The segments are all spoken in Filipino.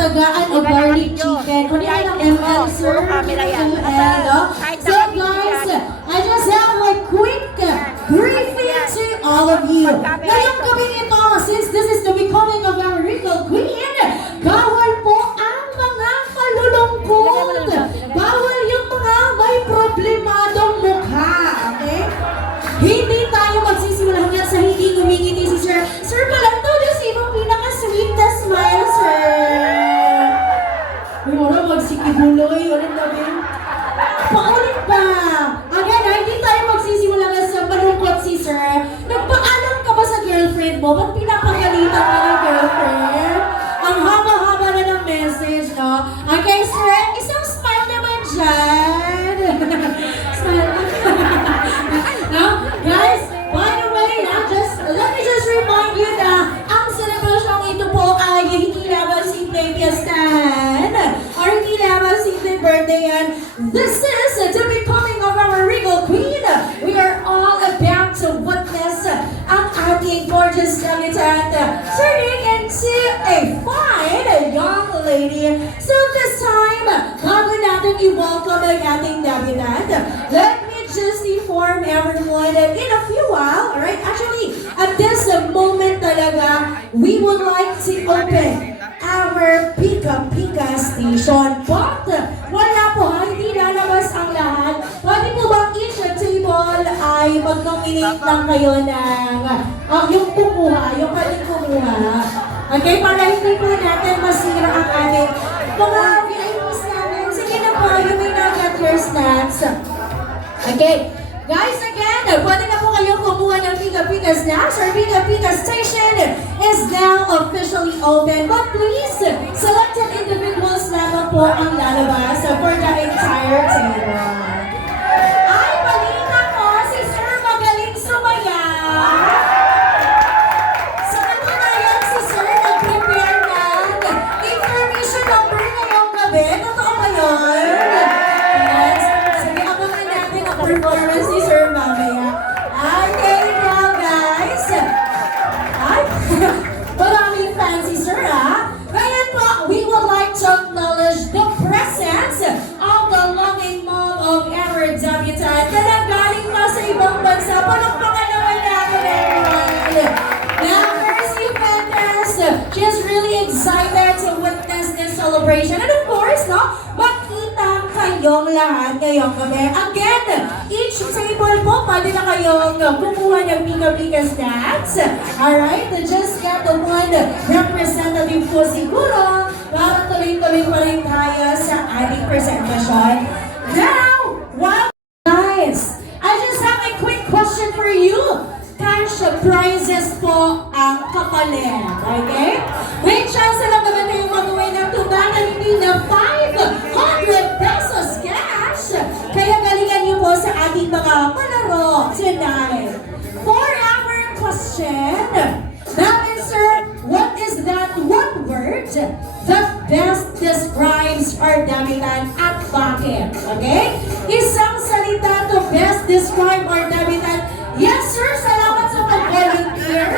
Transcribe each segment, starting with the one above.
tagaan o garlic chicken. Kung yan ang ML, sir. So guys, I just have my quick briefing to all of you. Ngayong gabi ito, since this is the becoming of our regal queen, bawal po ang mga kalulungkot. Bawal yung mga may problemadong mukha. Okay? Hindi tayo magsisimula hanggang sa hindi ngumingiti si sir. Sir, palanto na sino pinaka-sweet na smile, sir. Uy, wala magsikibuloy. Walang gabi. Paulit pa. Again, hindi tayo magsisimula hanggang sa malungkot si sir. Nagpaalam ka ba sa girlfriend mo? Ba't pinapagalitan ka ng girlfriend? Ang haba-haba na ng message, no? Okay, sir, isang smile naman dyan. Smile. No? Guys, by the way, let me just remind you na ang selebrasyong ito po ay hindi lamang simple fiestan or hindi lamang simple birthday yan. This is the becoming of our regal queen. We are all about to witness ang ating gorgeous debutant turning into a fine young lady. So this time, bago natin i-welcome ang ating debutant, let me just inform everyone that in a few while, alright, actually, at this moment talaga, we would like to open our Pika Pika station. But, wala po ha, hindi lalabas ang lahat. Pwede po bang each table ay mag-nominate lang kayo ng yung kumuha, yung pwedeng kumuha. Okay, para hindi po natin masira ang ating mga VIPs namin. Sige na po, you may now get your snacks. Okay, guys, again, pwede na po kayong kumuha ng Pika Pika snacks. Our Pika Pika station is now officially open. But please, selected individuals lamang po ang lalabas for the entire table. Ay, balita ko, si Sir magaling sumayaw. Sa katunayan, si Sir nag-prepare ng information number ngayong gabi. Totoo ba yun? Yes. Sige, abangan natin ang performance ni Sir mamaya. Okay, now guys. Ay, maraming fancy Sir ha. Ngayon po, we would like to acknowledge the presence of the loving mom of our debutant na nanggaling pa sa ibang bansa. Palakpakan naman natin everyone. Now, Mercy Fuentes, she's really excited to witness this celebration. And of course, no, makita kayong lahat ngayong gabi. Again, each table po, pwede na kayong kumuha ng Pika Pika snacks. Alright, just get the one representative po siguro para tuloy-tuloy pa rin tayo sa ating presentation. Now, guys, I just have a quick question for you. Cash prizes po ang kapalit. Okay? May chance lang naman kayong mag-uwi ng tubangan hindi na 500 pesos cash. Kaya galingan niyo po sa ating mga palaro tonight. For our question, sir, what is that one word that best describes our debutant at bakit? Okay? Isang salita to best describe our debutant. Yes, sir. Salamat sa pag-volunteer.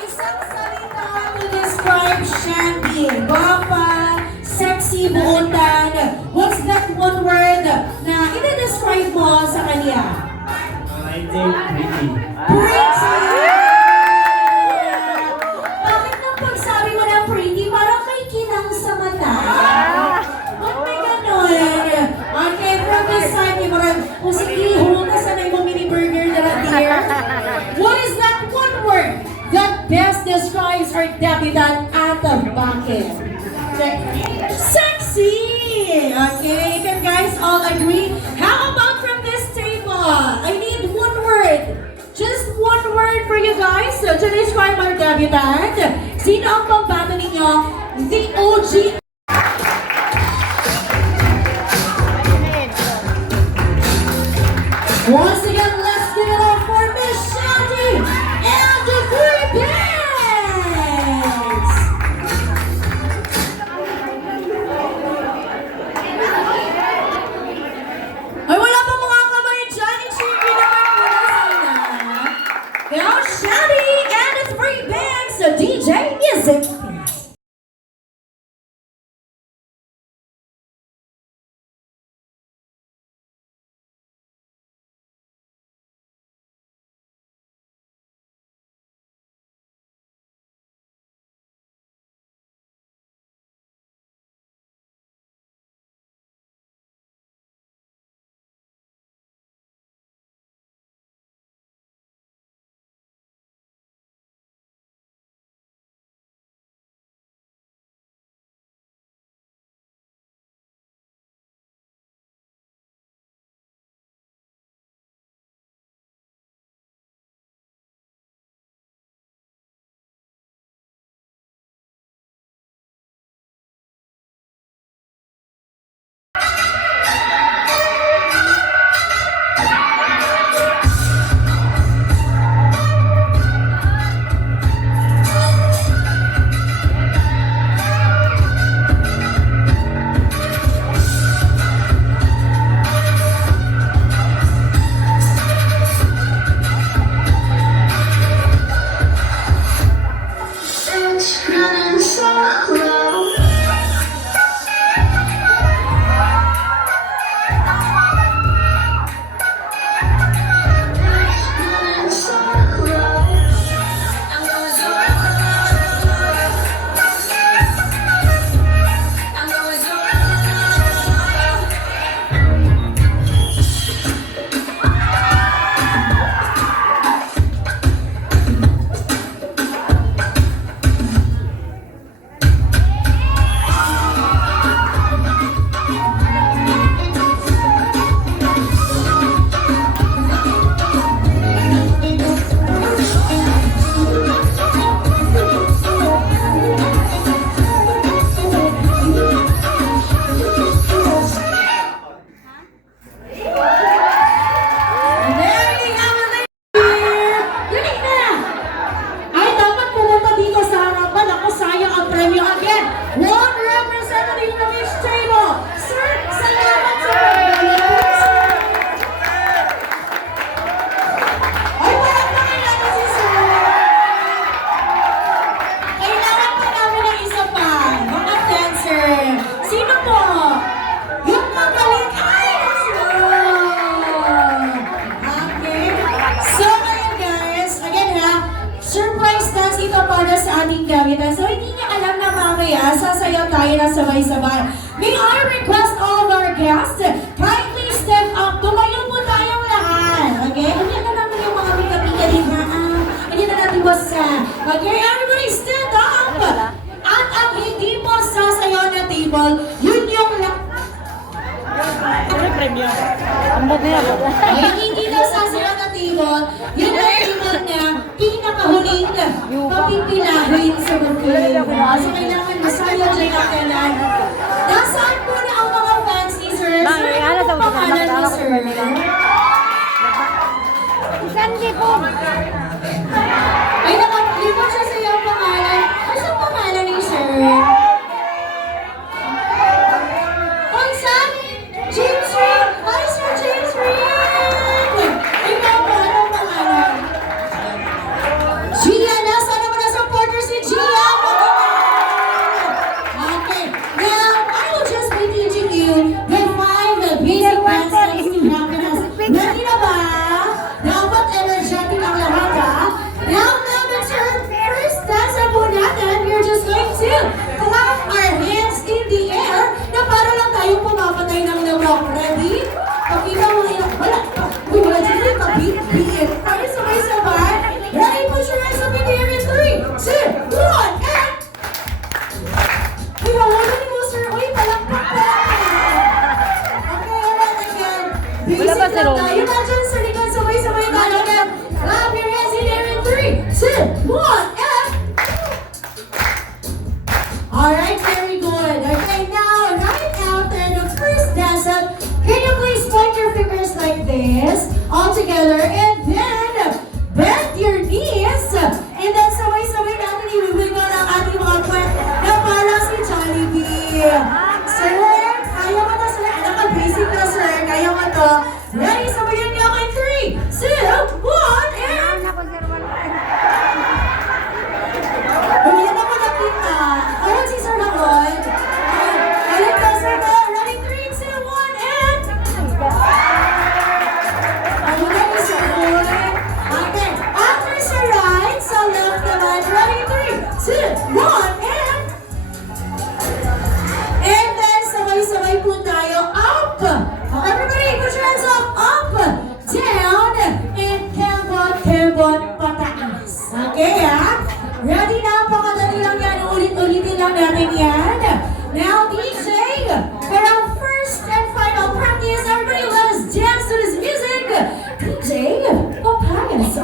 Isang salita to describe Shandy. Guapa, sexy, buutan. What's that one word na ina-describe mo sa kanya? I think pretty. Pretty! Bakit nang pagsabi mo ng pretty, parang may kinang sa mata? Ba't may ganon? Okay, from this side, o sige, huwag na sanay mo mini burger na lang here. What is that one word that best describes our debutant at the bucket? Sexy! Okay, can guys all agree? How about from this table? I need one word. Just one word for you guys to describe our debutant. Sino ang pambato ninyo? The OG. Once again, let's give it up for Miss Shandy and the Three Pigs! Ay, wala pa mga kamay dyan. I-cheeky naman muna sana. Now, Shandy and the Three Pigs, DJ Music. ginagitan. So, hindi niya alam na mamaya, sasayaw tayo na sabay-sabay. May I request all of our guests, kindly step up. Tumayo po tayong lahat. Okay? Hindi na naman yung mga pika-pika din ha. Hindi na natin basta. Okay? Everybody stand up. At ang hindi mo sasayaw na table, yun yung Ang hindi daw sasayaw na table, yun ang table na pinakahuling papipilahin sa bukid. So kailangan masayaw dyan ang kailan. Nasaan po na ang mga fans ni Sir? Sir, ano ang pangalan ni Sir? Sandy po. Ay, nakalimutan siya sa iyong pangalan. Ano ang pangalan ni Sir? Konsan? James Reed! Hi, Sir James Reed! Ikaw po, anong pangalan? Gia, nasa naman na supporter si Gia? Okay, now, I will just be teaching you the 5 basic dances to happiness. Ready na ba? Dapat energetic ang lahat, ha? Now, it's our first dance po natin. We're just going to clap our hands in the air na para lang tayong pumapatay ng lamok. Ready? Pakita mo ngayon. Wala. Wala dito yung kapit-pit. Tayo sabay-sabay. Ready? Put your hands up in the air in 3, 2, 1, and... Uy, wala ni mo, sir. Uy, palakpak pa. Okay, alright again. Wala ba si Basic lang Ronnie? tayo. Nandiyan sa likod. Sabay-sabay tayo again. Clap your hands in the air in 3, 2, 1, and... Alright, very good. Okay, now, right after the first dance up, can you please point your fingers like this, all together, and then bend your knees, and then sabay-sabay natin iwiwigol ang ating mga kwet na parang si Jollibee. Sir, kaya mo to, sir. Alam ka, basic na, sir. Kaya mo to. Ready? Sabayan niyo ako in 3, 2, 1, and... Uy, yan ako nakita. Ayan si Sir Nakon. Ayan ka, Sir na. Ready? 3, 2, 1, and... Ayan ni Sir Boy. Okay. After sa right, sa left naman. Ready? 3, 2, 1, and... And then, sabay-sabay po tayo. Up! Everybody, put your hands up. Up! Down! And kembot, pataas. Okay, ha? Ready na? Pakadali lang yan. Ulit-ulitin lang natin yan. Now, DJ, for our first and final practice, everybody let us dance to this music. DJ, papayas.